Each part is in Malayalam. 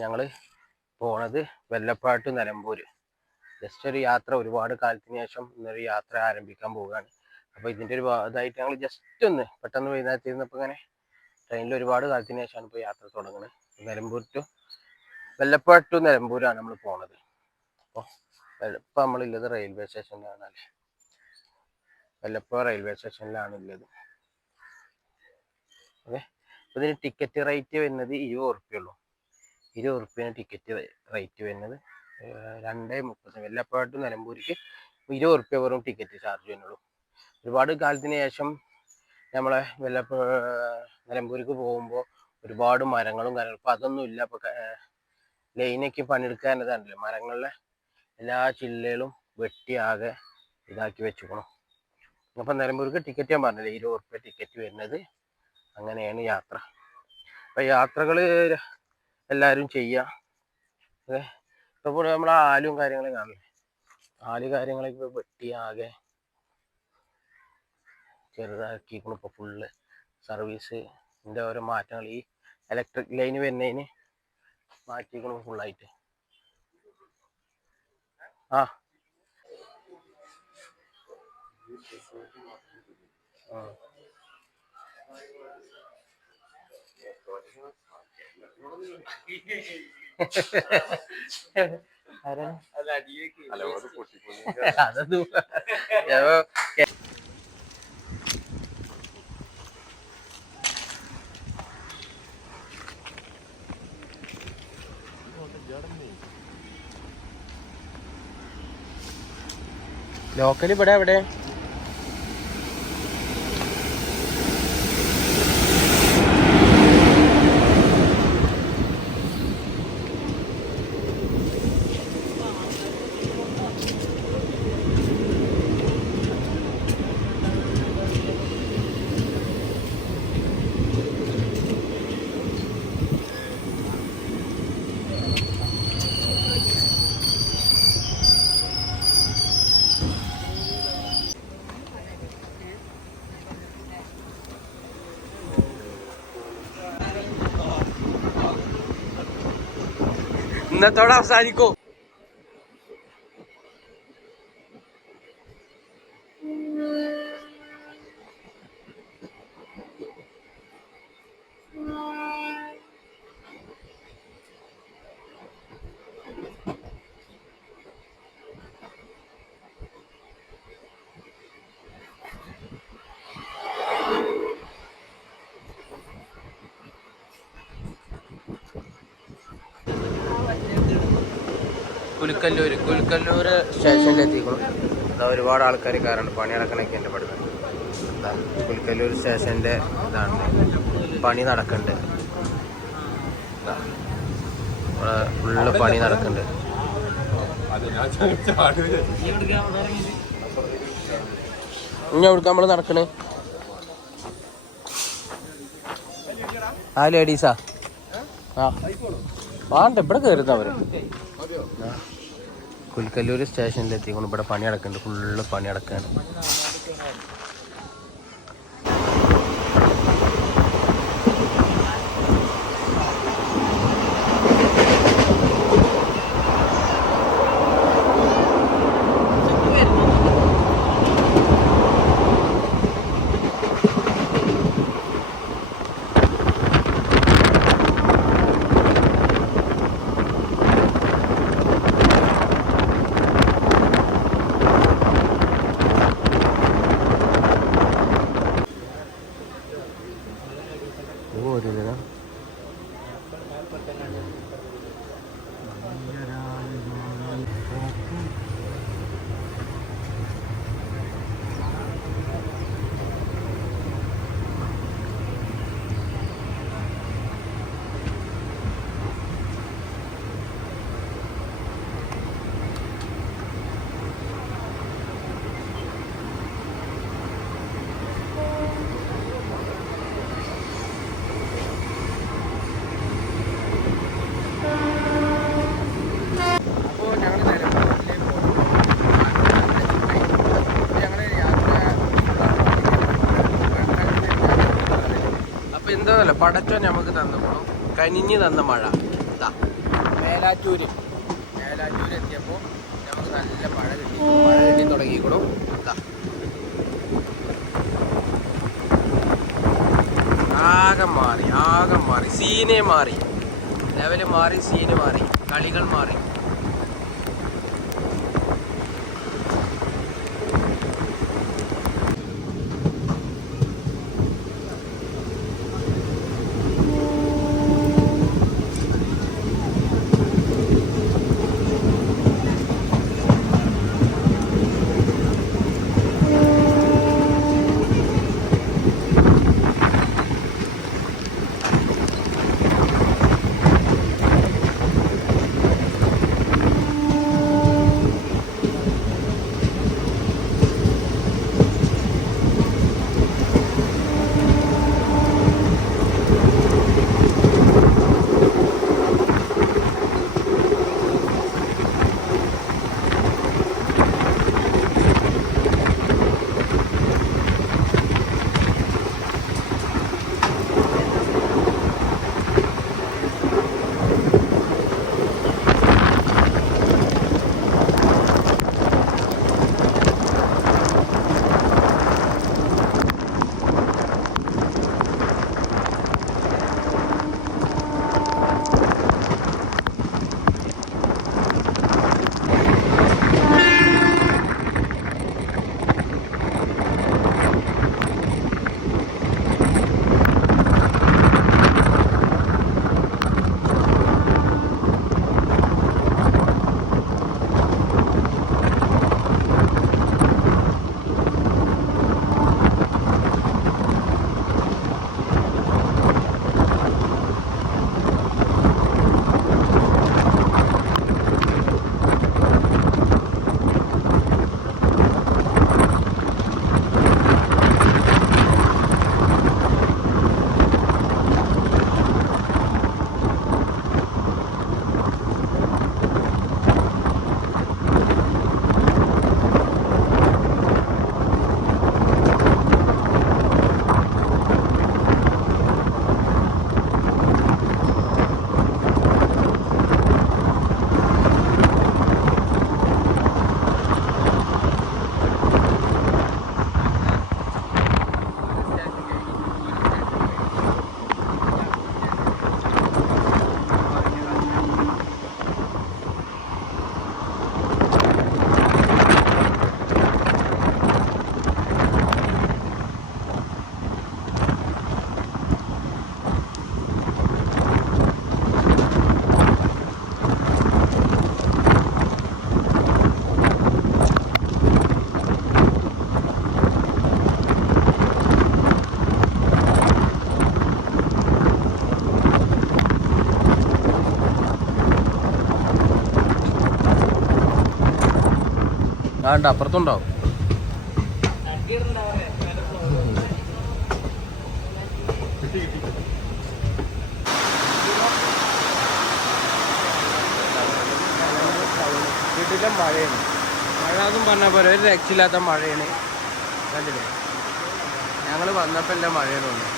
ഞങ്ങൾ പോണത് വെല്ലപ്പാട്ട് നിലമ്പൂർ. ജസ്റ്റ് ഒരു യാത്ര, ഒരുപാട് കാലത്തിന് ശേഷം ഇന്നൊരു യാത്ര ആരംഭിക്കാൻ പോവുകയാണ്. അപ്പോൾ ഇതിൻ്റെ ഒരു ഇതായിട്ട് ഞങ്ങൾ ജസ്റ്റ് ഒന്ന് പെട്ടെന്ന് വൈകുന്നേരത്തിരുന്നപ്പോൾ ഇങ്ങനെ ട്രെയിനിൽ ഒരുപാട് കാലത്തിന് ശേഷമാണ് ഇപ്പോൾ യാത്ര തുടങ്ങുന്നത്. നിലമ്പൂർ ടു വെല്ലപ്പാട്ട് ടു നിലമ്പൂരാണ് നമ്മൾ പോണത്. അപ്പോൾ ഇപ്പം നമ്മളുള്ളത് റെയിൽവേ സ്റ്റേഷനിലാണല്ലേ, വെല്ലപ്പാട് റെയിൽവേ സ്റ്റേഷനിലാണ് ഉള്ളത്. ഓക്കെ, അപ്പോൾ ഇതിന് ടിക്കറ്റ് റേറ്റ് വരുന്നത് 20 ഉറുപ്പ്യുള്ളൂ. 20 ഉറുപ്പ്യാണ് ടിക്കറ്റ് റേറ്റ് വരുന്നത്. 2:30 വെല്ലപ്പാട്ട് നിലമ്പൂർക്ക് 20 ഉറുപ്പ്യ വെറും ടിക്കറ്റ് ചാർജ് വരുന്നുള്ളൂ. ഒരുപാട് കാലത്തിന് ശേഷം നമ്മളെ നിലമ്പൂർക്ക് പോകുമ്പോൾ ഒരുപാട് മരങ്ങളും കാര്യങ്ങളും, ഇപ്പം അതൊന്നും ഇല്ല. ഇപ്പോൾ ലൈനൊക്കെ പണിയെടുക്കാനതാണല്ലോ, മരങ്ങളിലെ എല്ലാ ചില്ലകളും വെട്ടി ആകെ ഇതാക്കി വെച്ചുക്കണം. അപ്പം നിലമ്പൂർക്ക് ടിക്കറ്റ് ഞാൻ പറഞ്ഞില്ലേ, 20 ഉറുപ്പ്യ ടിക്കറ്റ് വരുന്നത്. അങ്ങനെയാണ് യാത്ര. അപ്പം യാത്രകൾ എല്ലാവരും ചെയ്യുക. ഓക്കെ, ഇപ്പോൾ നമ്മൾ ആലും കാര്യങ്ങളും കാണില്ലേ, ആല് കാര്യങ്ങളൊക്കെ വെട്ടി ആകെ ചെറുതാക്കിക്കണം. ഇപ്പോൾ ഫുള്ള് സർവീസിൻ്റെ ഓരോ മാറ്റങ്ങൾ, ഈ ഇലക്ട്രിക് ലൈന് വരുന്നതിന് മാറ്റിക്കണം ഫുള്ളായിട്ട്. ആ അതൊന്നും ലോക്കൽ ഇവിടെ എവിടെ? ഇന്നത്തോടെ അവസാനിക്കോ? കുലുക്കല്ലൂർ സ്റ്റേഷനിൽ എത്തിക്കണം. അതാ ഒരുപാട് ആൾക്കാർ കയറുണ്ട്, പണി നടക്കണൊക്കെ എൻ്റെ പഠിത്തം. കുലുക്കല്ലൂർ സ്റ്റേഷൻ്റെ ഇതാണ്, പണി നടക്കുന്നുണ്ട്. ഫുള്ള് പണി നടക്കുന്നുണ്ട്. ഇനി എവിടേക്ക് നമ്മൾ നടക്കണേ? ആ ലേഡീസാ? ആ വേണ്ട, ഇവിടെ കയറുന്നവര്. കുലുക്കല്ലൂർ സ്റ്റേഷനിൽ എത്തിക്കൊണ്ട് ഇവിടെ പണി നടക്കുന്നുണ്ട്, ഫുള്ള് പണി നടക്കാണ്. എന്തോന്നല്ല, പടച്ചോൻ നമുക്ക് തന്നു കനിഞ്ഞ് തന്ന മഴ. മേലാറ്റൂർ എത്തിയപ്പോൾ നമുക്ക് നല്ല മഴ കിട്ടി തുടങ്ങിക്കോളും. ആകെ മാറി സീനെ മാറി, ലെവല് മാറി, സീന് മാറി, കളികൾ മാറി. ആണ്ട് അപ്പുറത്തുണ്ടാവും. വീട്ടിലെ മഴയാണ്. മഴ എന്നും പറഞ്ഞ പോലെ ഒരു രക്ഷയില്ലാത്ത മഴയാണ്. കണ്ടില്ലേ, ഞങ്ങൾ വന്നപ്പോൾ എല്ലാം മഴയാണ് തോന്നുന്നു.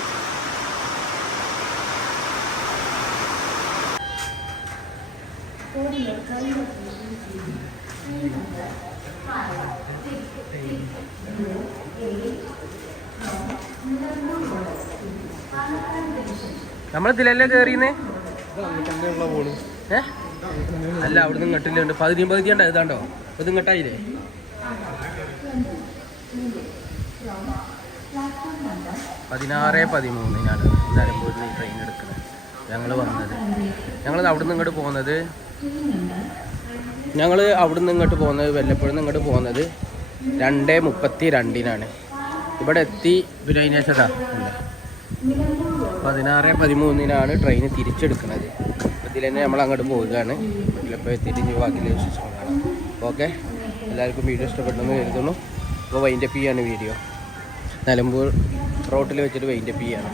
നമ്മളിതിലല്ലേ കേറിയെന്നേ? അല്ല, അവിടുന്ന് ഇങ്ങോട്ടില്ലുണ്ട്. പകുതി ഉണ്ട്. ഇതാണ്ടോ ഇത് ഇങ്ങോട്ടായില്ലേ? പതിനാറ് 13 നിലമ്പൂരിൽ ട്രെയിൻ എടുക്കുന്നത്. ഞങ്ങൾ അവിടുന്ന് ഇങ്ങോട്ട് പോകുന്നത് വല്ലപ്പോഴും ഇങ്ങോട്ട് പോകുന്നത് 2:32 ഇവിടെ എത്തി. പിന്നെ അതിന് ശേഷം 16-13 ട്രെയിൻ തിരിച്ചെടുക്കുന്നത്. ഇതിൽ തന്നെ നമ്മൾ അങ്ങോട്ട് പോവുകയാണ്. വീട്ടിലെപ്പോൾ എത്തിയിട്ട് ഇനി ബാക്കിയുള്ള വിശേഷങ്ങളാണ്. ഓക്കെ, എല്ലാവർക്കും വീഡിയോ ഇഷ്ടപ്പെട്ടെന്ന് കരുതുന്നു. അപ്പോൾ വൈൻഡപ്പ് ചെയ്യാണ് വീഡിയോ. നിലമ്പൂർ റോട്ടിൽ വെച്ചിട്ട് വൈൻഡപ്പ് ചെയ്യാണ്.